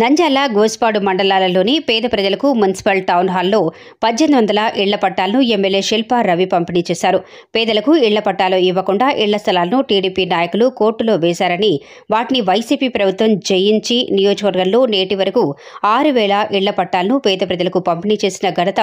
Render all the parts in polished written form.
నంద్యాల గోస్పాడు మండలాలలోని పేద ప్రజలకు municipal town హాల్లో 1800 ఇళ్ల పట్టాలను ఎమ్మెల్యే శిల్పా రవి పంపిణీ చేశారు. పేదలకు ఇళ్ల పట్టాలు ఇవ్వకుండా ఇళ్ల స్థలాలను టీడీపీ నాయకులు కోర్టులో వేశారని, వాటిని వైసీపీ ప్రభుత్వం జయించి నియోజకవర్గంలో నేటి వరకు 6000 ఇళ్ల పట్టాలను పేద ప్రజలకు పంపిణీ చేసిన ఘనత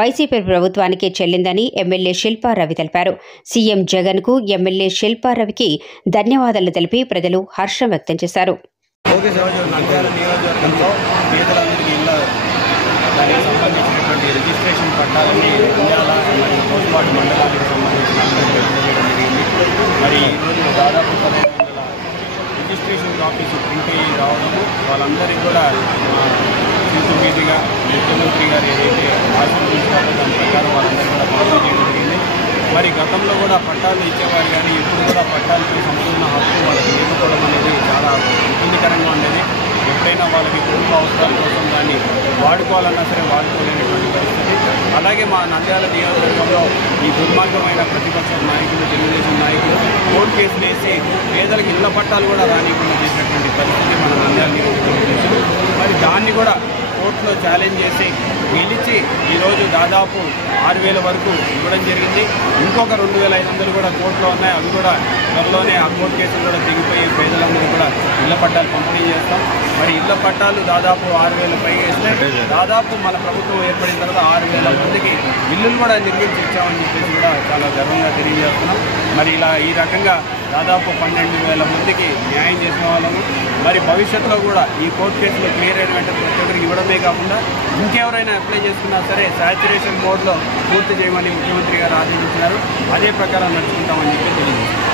వైసీపీ ప్రభుత్వానికే చెల్లిందని ఎమ్మెల్యే శిల్పా రవి తెలిపారు. సీఎం జగన్ కు ఎమ్మెల్యే శిల్పా రవికి ధన్యవాదాలు తెలిపి ప్రజలు హర్షం వ్యక్తం చేశారు. నంద్యాల నియోజకవర్గంలో పేదలందరికీ ఇళ్ల దానికి సంబంధించినటువంటి రిజిస్ట్రేషన్ పట్టాలని నంద్యాల మరియు గోస్పాడు మండలానికి సంబంధించిన జరిగింది. మరి ఈరోజు దాదాపు 1500 రిజిస్ట్రేషన్ కాపీస్ ప్రింట్ అయ్యి రావడము, వాళ్ళందరికీ కూడా చేతుల మీదుగా ముఖ్యమంత్రి గారు ఏదైతే ఆశీర్వదించారో దాని ప్రకారం వాళ్ళందరూ కూడా పంపిణీ చేయడం జరిగింది. మరి గతంలో కూడా పట్టాలు ఇచ్చేవారు, కానీ ఇప్పుడు కూడా పట్టాలకి సంపూర్ణ హక్కు వాళ్ళకి లేకపోవడం అనేది చాలా ఇబ్బందికరంగా ఉండేది. ఎప్పుడైనా వాళ్ళకి కుటుంబ అవసరాల కోసం దాన్ని వాడుకోవాలన్నా సరే వాడుకోలేనటువంటి పరిస్థితి. అలాగే మా నంద్యాల నియోజకవర్గంలో ఈ దుర్మార్గమైన ప్రతిపక్ష నాయకులు, తెలుగుదేశం నాయకులు కోర్టు కేసులు వేసి పేదలకు ఇళ్ల పట్టాలు కూడా రానికుండా చేసినటువంటి పరిస్థితి మన నంద్యాల నియోజకవర్గం. మరి దాన్ని కూడా కోర్టులో ఛాలెంజ్ చేసి గెలిచి ఈరోజు దాదాపు 6000 వరకు ఇవ్వడం జరిగింది. ఇంకొక 2500 కూడా కోర్టులో ఉన్నాయి. అవి కూడా త్వరలోనే ఆ కోర్టు కేసులు కూడా దిగిపోయి పేదలందరూ కూడా ఇళ్ల పట్టాలు పంపిణీ చేస్తాం. మరి ఇళ్ల పట్టాలు దాదాపు 6000 పైగా ఇస్తే దాదాపు మన ప్రభుత్వం ఏర్పడిన తర్వాత 6000 మందికి ఇల్లులు కూడా నిర్మించి ఇచ్చామని చెప్పేసి కూడా చాలా గర్వంగా తెలియజేస్తున్నాం. మరి ఇలా ఈ రకంగా దాదాపు 12000 మందికి న్యాయం చేసిన వాళ్ళము. మరి భవిష్యత్తులో కూడా ఈ కోర్టు కేసులో క్లియర్ అయిన వెంటనే ప్రతి ఒక్కరికి ఇవ్వడమే కాకుండా ఇంకెవరైనా అప్లై చేసుకున్నా సరే శాచ్యురేషన్ మోడ్లో పూర్తి చేయమని ముఖ్యమంత్రి గారు ఆదేశించారు. అదే ప్రకారం నడుచుకుంటామని చెప్పి తెలియజేస్తారు.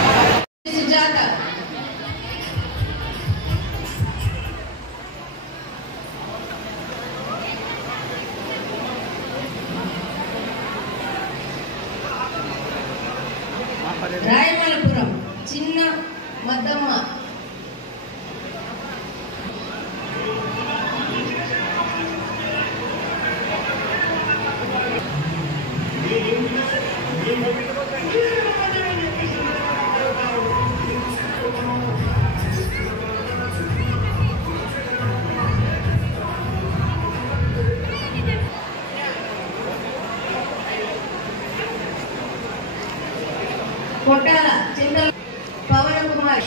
రాయమలపురం చిన్న మద్దమ్మ కొట్టాల చింతల పవన్ కుమార్